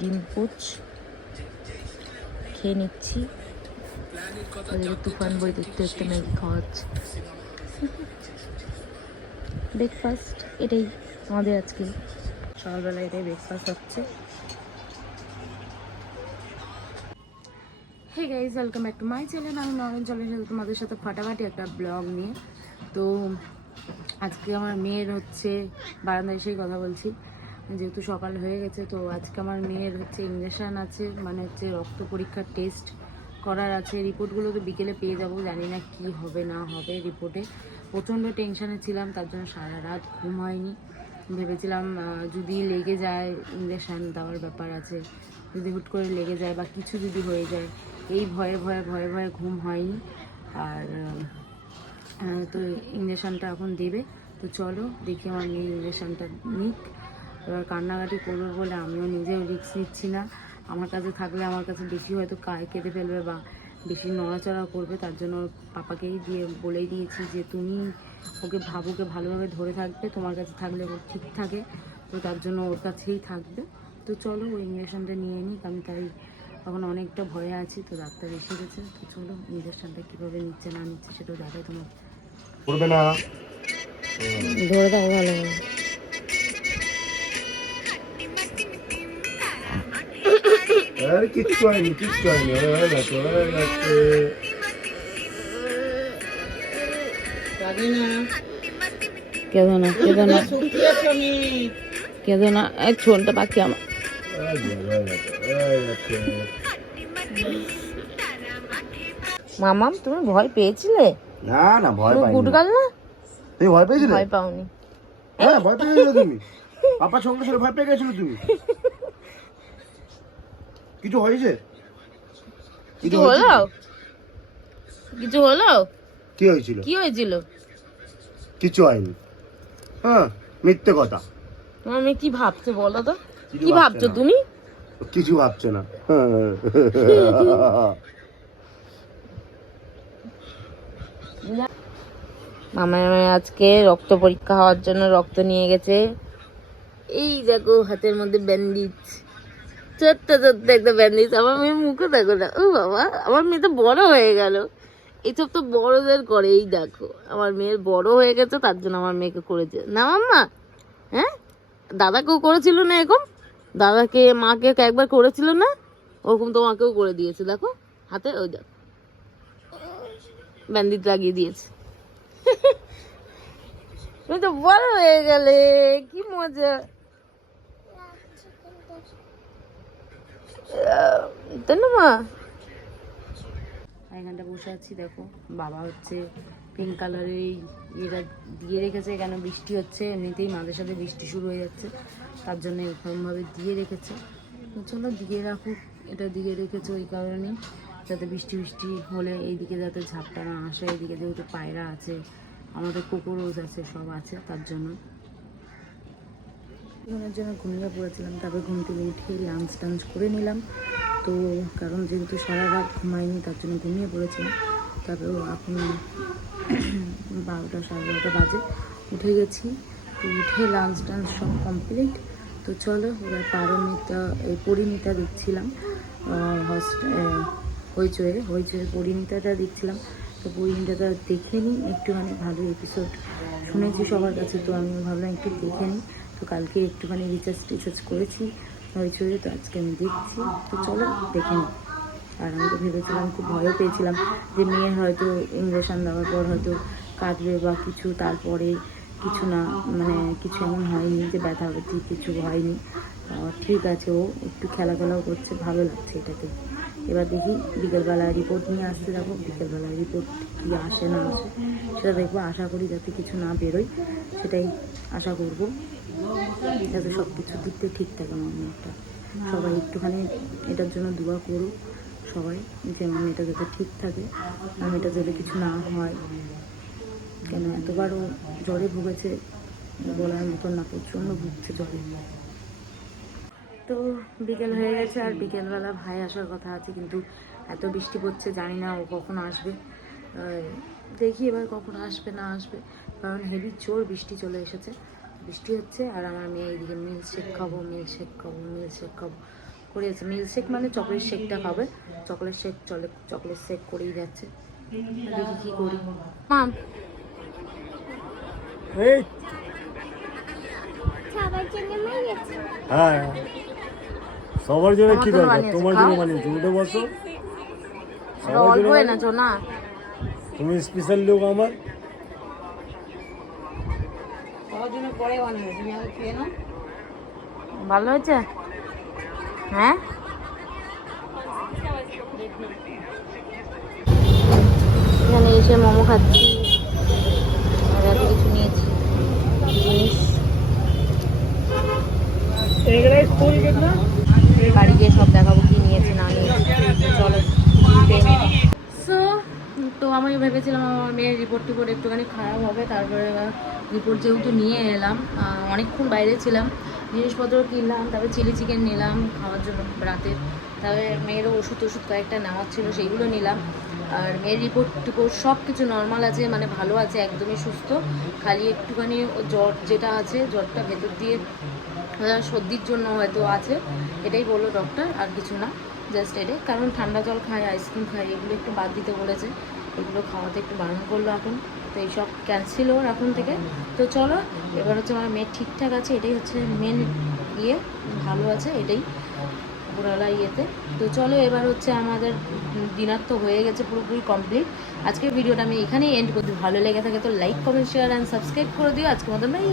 ডিম পোচ খেয়ে নিচ্ছি। তুফান বই দেখতে দেখতে ম্যাগি খাওয়াচ্ছে। ব্রেকফাস্ট এটাই আমাদের আজকে সকালবেলা, এটাই ব্রেকফাস্ট হচ্ছে। Hey guys, welcome back to my channel. আমি নরেন চলে এসেছি তোমাদের সাথে ফাটাফাটি একটা ব্লগ নিয়ে। তো আজকে আমার মেয়ের হচ্ছে বারান্দায় এসেই কথা বলছি, যেহেতু সকাল হয়ে গেছে। তো আজকে আমার মেয়ের হচ্ছে ইঞ্জেকশান আছে, মানে হচ্ছে রক্ত পরীক্ষার টেস্ট করার আছে। রিপোর্টগুলো তো বিকেলে পেয়ে যাবো, জানি না কি হবে না হবে রিপোর্টে। প্রচণ্ড টেনশানে ছিলাম, তার জন্য সারা রাত ঘুম হয়নি। ভেবেছিলাম যদি লেগে যায়, ইঞ্জেকশান দেওয়ার ব্যাপার আছে, যদি হুট করে লেগে যায় বা কিছু যদি হয়ে যায়, এই ভয়ে ভয়ে ভয়ে ভয়ে ঘুম হয়নি। আর তো ইঞ্জেকশানটা এখন দেবে। তো চলো দেখি আমার মেয়ে ইঞ্জেকশানটা নিক। এবার কান্নাকাটি করবে বলে আমিও নিজেও রিস্ক নিচ্ছি না। আমার কাছে থাকলে আমার কাছে বেশি হয়তো কেঁদে ফেলবে বা বেশি নড়াচড়া করবে। তার জন্য পাপাকেই বলেই দিয়েছি যে তুমি ওকে ভালোভাবে ধরে থাকবে, তোমার কাছে থাকলে ও ঠিক থাকে, তো তার জন্য ওর কাছেই থাকবে। তো চলো ওই ইঞ্জেকশানটা নিয়ে নিই, আমি তাই এখন অনেকটা ভয়ে আছি। তো ডাক্তার এসে গেছে, তো চলো ইঞ্জেকশানটা কীভাবে নিচ্ছে না নিচ্ছে সেটাও দেখাই তোমার। করবে না, ধরে দাও ভালো হবে। আর কিচ্ছু হয়নি, কিচ্ছু হয়নি, হয়ে গেছে, হয়ে গেছে। কেঁদো না, কেঁদো না, কেঁদো না, এই ছোনটা বাকি আমার। মামাম তুমি ভয় পেয়েছিলে? না না, ভয় পাইনি। গুডগাল না, তুমি ভয় পেয়েছিলে? ভয় পাওনি? হ্যাঁ, ভয় পেয়ে গেছিলে তুমি। পাপার সঙ্গে সঙ্গে ভয় পেয়ে গেছিলে তুমি। কিছু হয়েছে? কিছু হলো? কিছু হলো? কি হয়েছিল? কি হয়েছিল? কিছু হয়নি। হ্যাঁ, মিথ্যে কথা। তোমার মেয়ে কি ভাবছে বলো তো? কি ভাবছো তুমি? কিছু ভাবছে না। মামা আজকে রক্ত পরীক্ষা হওয়ার জন্য রক্ত নিয়ে গেছে। এই দেখো হাতের মধ্যে ব্যান্ডেজ, ছোট্ট ছোট্ট একটা ব্যান্ডেজ। আমার মেয়ের মুখে দেখো না, ও বাবা, আমার মেয়ে তো বড় হয়ে গেল। এইসব তো বড়দের করে। এই দেখো আমার মেয়ের বড় হয়ে গেছে, তার জন্য আমার মেয়েকে করেছে না মাম্মা। হ্যাঁ, দাদাকেও করেছিল না এরকম? দাদাকে মাকে একবার করেছিল না, ওরকম তোমাকেও করে দিয়েছে। দেখো হাতে, ওই দেখো ব্যান্ডেজ লাগিয়ে দিয়েছে। তুমি তো বড় হয়ে গেলে, কি মজা। তাই না মা? এখানটা বসে আছি, দেখো বাবা হচ্ছে পিঙ্ক কালারের এটা দিয়ে রেখেছে। কেন বৃষ্টি হচ্ছে, এমনিতেই মাঝে সাথে বৃষ্টি শুরু হয়ে যাচ্ছে, তার জন্য এরকমভাবে দিয়ে রেখেছে। তো চলো দিয়ে রাখুক, এটা দিয়ে রেখেছে ওই কারণেই, যাতে বৃষ্টি হলে এইদিকে যাতে ঝাপটা না আসে। এইদিকে যেহেতু পায়রা আছে, আমাদের কুকুরোজ আছে, সব আছে, তার জন্য। ঘুমের জন্য ঘুমিয়ে পড়েছিলাম, তারপর ঘুম থেকে উঠে লাঞ্চ টাঞ্চ করে নিলাম। তো কারণ যেহেতু সারা রাত ঘুমাইনি, তার জন্য ঘুমিয়ে পড়েছিলাম। তারপরেও এখন 12টা সাড়ে 12টা বাজে, উঠে গেছি। তো উঠে লাঞ্চ টাঞ্চ সব কমপ্লিট। তো চলো এবার পরিণীতা দেখছিলাম হইচয়ে পরিণীতাটা দেখছিলাম। তো পরিণীতাটা দেখে নিই, একটুখানি ভালো এপিসোড শুনেছি সবার কাছে, তো আমি ভাবলাম একটু দেখে নিই। তো কালকে একটুখানি রিচার্জ করেছি হইচয়ে, তো আজকে আমি দেখছি। তো চলো দেখে নিই। আর আমি তো ভেবেছিলাম, খুব ভয়ও পেয়েছিলাম যে মেয়ের হয়তো ইঞ্জেকশান দেওয়ার পর হয়তো কাটবে বা কিছু, তারপরে কিছু না, মানে কিছু এমন হয়নি যে ব্যথা ব্যথি কিছু হয়নি। ঠিক আছে, ও একটু খেলাধুলাও করছে, ভালো লাগছে এটাতে। এবার দেখি বিকেলবেলা রিপোর্ট নিয়ে আসতে যাবো, বিকেলবেলা রিপোর্ট কী আসে না আসে সেটা দেখবো। আশা করি যাতে কিছু না বেরোয়, সেটাই আশা করবো, যাতে সব কিছু দিক থেকে ঠিক থাকে আমার মেয়েটা। সবাই একটুখানি এটার জন্য দোয়া করুক সবাই, যে আমার মেয়েটা যাতে ঠিক থাকে, আমার মেয়েটা যাতে কিছু না হয়। কেন এতবারও জ্বরে ভুগেছে, বলার মতন না, প্রচণ্ড ভুগছে জ্বরে। তো বিকেল হয়ে গেছে, আর বিকেলবেলা ভাই আসার কথা আছে, কিন্তু এত বৃষ্টি পড়ছে, জানি না ও কখন আসবে। দেখি এবার কখন আসবে না আসবে, কারণ হেভি জোর বৃষ্টি চলে এসেছে, বৃষ্টি হচ্ছে। আর আমার মেয়ে এইদিকে মিল্কশেক খাবো করিয়েছে। মিল্ক শেক মানে চকলেট শেকটা খাবে, চকলেট শেক চকলেট শেক করেই যাচ্ছে। দেখি কি করি। মাম এই সবার জন্য বানিয়েছি। হ্যাঁ, সবার জন্য কি তোমার জন্য দরকার? বানিয়েছে, তোমার খাও। জন্য বানিয়েছি, উঠে বসো। সবার অল্প জন্য এনেছো না? তুমি স্পেশাল লোক আমার। ভালো হয়েছে? হ্যাঁ, এখানে এসে মোমো খাচ্ছি আর এত কিছু নিয়েছি জিনিস। বাড়ি গিয়ে সব দেখাবো কি নিয়েছি না নিয়েছি। চলো। সো তো আমি ভেবেছিলাম আমার মেয়ের রিপোর্ট একটুখানি খারাপ হবে, তারপরে রিপোর্ট যেহেতু নিয়ে এলাম, অনেকক্ষণ বাইরে ছিলাম, জিনিসপত্র কিনলাম, তারপরে চিলি চিকেন নিলাম খাওয়ার জন্য রাতের, তারপরে মেয়েরও ওষুধ কয়েকটা নেওয়ার ছিল সেইগুলো নিলাম। আর মেয়ের রিপোর্ট সব কিছু নর্মাল আছে, মানে ভালো আছে, একদমই সুস্থ। খালি একটুখানি জ্বর যেটা আছে, জ্বরটা ভেতর দিয়ে সর্দির জন্য হয়তো আছে, এটাই বললো ডক্টর, আর কিছু না, জাস্ট এটাই। কারণ ঠান্ডা জল খায়, আইসক্রিম খায়, এগুলো একটু বাদ দিতে বলেছে, এগুলো খাওয়াতে একটু বারণ করলো এখন। তো এইসব ক্যান্সেল ওর এখন থেকে। তো চলো, এবার হচ্ছে আমার মেয়ে ঠিকঠাক আছে, এটাই হচ্ছে মেন ইয়ে, ভালো আছে, এটাই পুরোলা ইয়েতে। তো চলো, এবার হচ্ছে আমাদের ডিনার তো হয়ে গেছে, পুরোপুরি কমপ্লিট। আজকের ভিডিওটা আমি এখানেই এন্ড করছি। ভালো লেগে থাকে তো like, comment, share and subscribe করে দিও। আজকের মতো বাই।